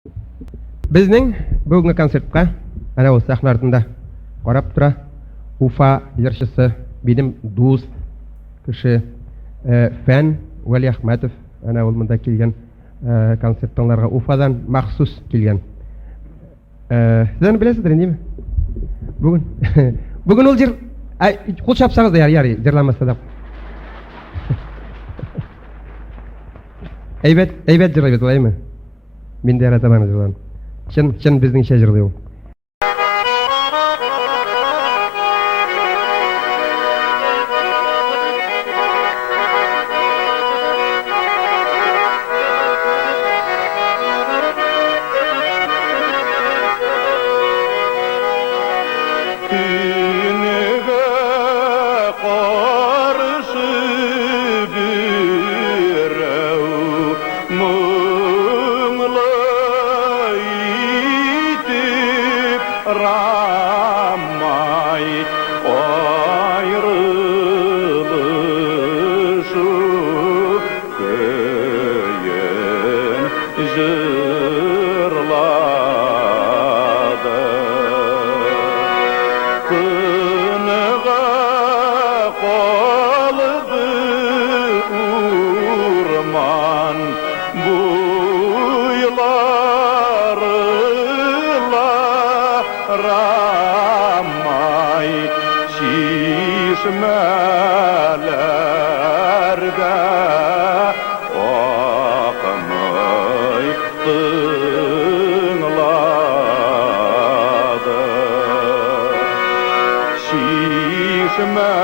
Bizning bugungi konsertga ana o'z sahnalarında qarab tura Ufa yarışçısı benim do'st kishi Fan Vali Ahmedov ana ol munda kelgan konsertlarga Ufadan maxsus kelgan. Sizlar bilasizlar değil mi? Bugün bugün ol jir qo'l chapsangiz da yari jirlanmasa da. Aybat jirlaydi olaymi? Men de yarataman jirlan. Çin bizning şajirliyor. Ramay ayrılışı köyün jırladı. Kınığa kaldı urman buylarla Ramay çişmelerde akmay tınladı. Çişmelerde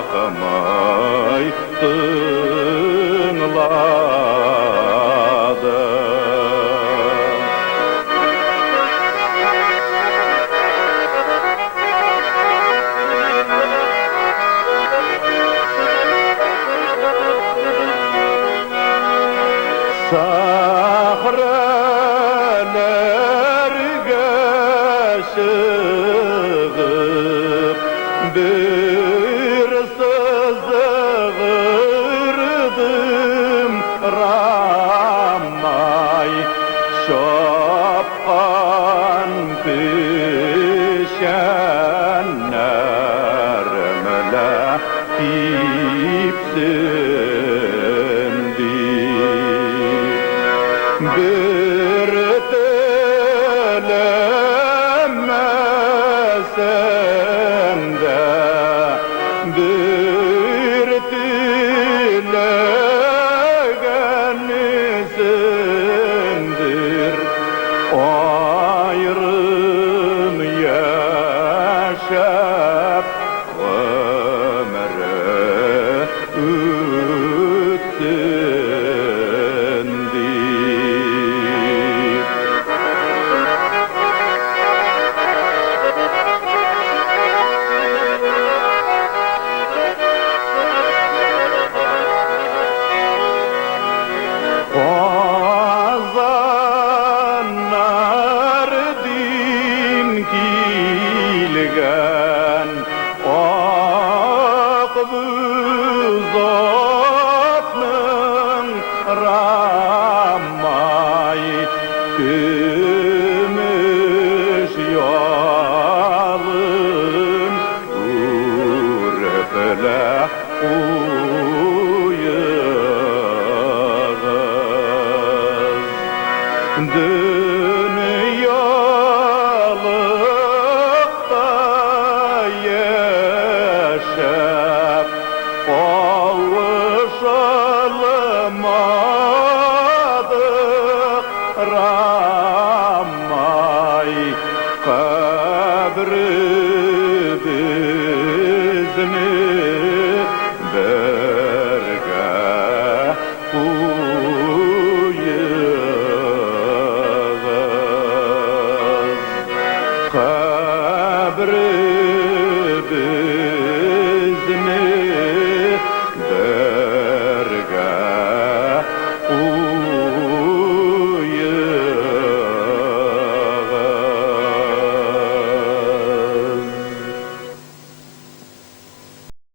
akmay tınladı. Sahralarga шығып bir sızgırdım Ramay şapkan pişenlermele ipsindi. Bir dilemesen de bir dilegensindir. Ayrım yaşap ömrü ütsindir. Ozanlar din kilgan ak buzatның Ramay kümüş yalın urfele uyağız.